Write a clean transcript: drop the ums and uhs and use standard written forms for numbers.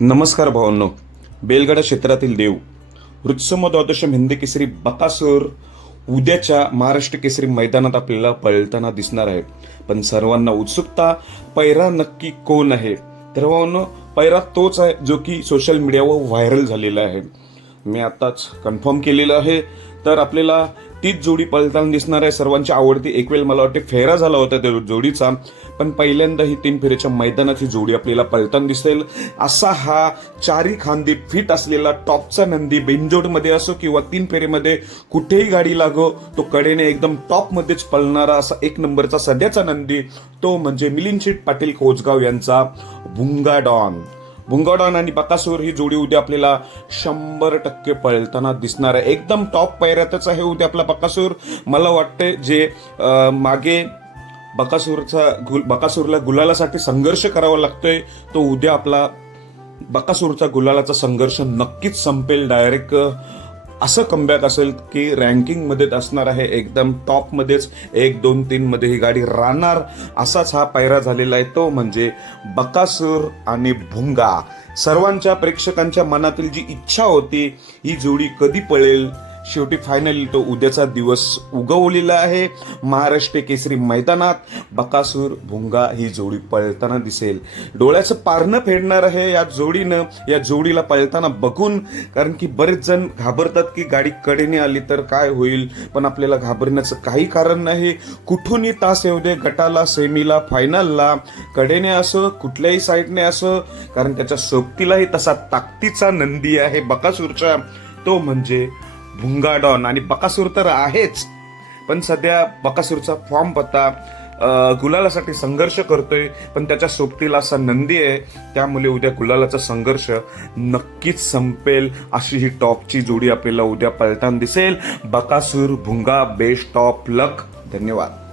नमस्कार भावांनो. बेलगडा क्षेत्रातील देव वृत्सम द्वादश हिंदी केसरी बकासूर उद्याच्या महाराष्ट्र केसरी मैदानात आपल्याला पळताना दिसणार आहे. पण सर्वांना उत्सुकता, पैरा नक्की कोण आहे? तर भावांनो, पैरा तोच आहे जो की सोशल मीडियावर व्हायरल झालेला आहे. मी आताच कन्फर्म केलेलं आहे. तर आपल्याला तीच जोडी पळताना दिसणार आहे. सर्वांची आवडती, एक वेळ मला वाटते फेरा झाला होता त्या जोडीचा, पण पहिल्यांदा ही 3 फेरीच्या मैदानात ही जोडी आपल्याला पळताना दिसेल. असा हा चारी खांदी फिट असलेला टॉपचा नंदी, बिनजोडमध्ये असो किंवा 3 फेरीमध्ये कुठेही गाडी लागो, तो कडेने एकदम टॉप मध्येच पळणारा असा 1 नंबरचा सध्याचा नंदी, तो म्हणजे मिलिंद शेठ पाटील कोचगाव यांचा भुंगा डॉन आणि बकासूर ही जोडी उद्या आपल्याला 100% पळताना दिसणार आहे. एकदम टॉप पायऱ्यातच आहे उद्या आपला बकासूर. मला वाटते जे मागे बकासूरला गुलालासाठी संघर्ष करावा लागतोय, तो उद्या आपला बकासूरचा गुलालाचा संघर्ष नक्कीच संपेल. डायरेक्ट असं कमबॅक असेल की रँकिंग मध्येच असणार आहे, एकदम टॉप मध्येच 1, 2, 3 मध्ये ही गाडी राहणार. असाच हा पायरा झालेला आहे, तो म्हणजे बकासूर आणि भुंगा. सर्वांच्या प्रेक्षकांच्या मनातील जी इच्छा होती ही जोडी कधी पळेल, शेवटी फायनली तो उद्याचा दिवस उगवलेला आहे. महाराष्ट्र केसरी मैदानात बकासूर भुंगा ही जोडी पळताना दिसेल. डोळ्याचं पारणं फेडणार आहे या जोडीनं, या जोडीला पळताना बघून. कारण की बरेच जण घाबरतात की गाडी कडेने आली तर काय होईल, पण आपल्याला घाबरण्याचं काही कारण नाही. कुठूनही तास येऊ दे, गटाला, सेमीला, फायनलला, कडेने असो कुठल्याही साईडने असो, कारण त्याच्या सोबतीलाही तसा ताकदीचा नंदी आहे बकासूरच्या, तो म्हणजे भुंगा डॉन. आणि बकासूर तर आहेच, पण सध्या बकासूरचा फॉर्म पत्ता गुलालासाठी संघर्ष करतोय, पण त्याच्या सोबतीला असा नंदी आहे, त्यामुळे उद्या गुलालाचा संघर्ष नक्कीच संपेल. अशी ही टॉपची जोडी आपल्याला उद्या पळताना दिसेल. बकासूर भुंगा, बेस्ट ऑफ लक. धन्यवाद.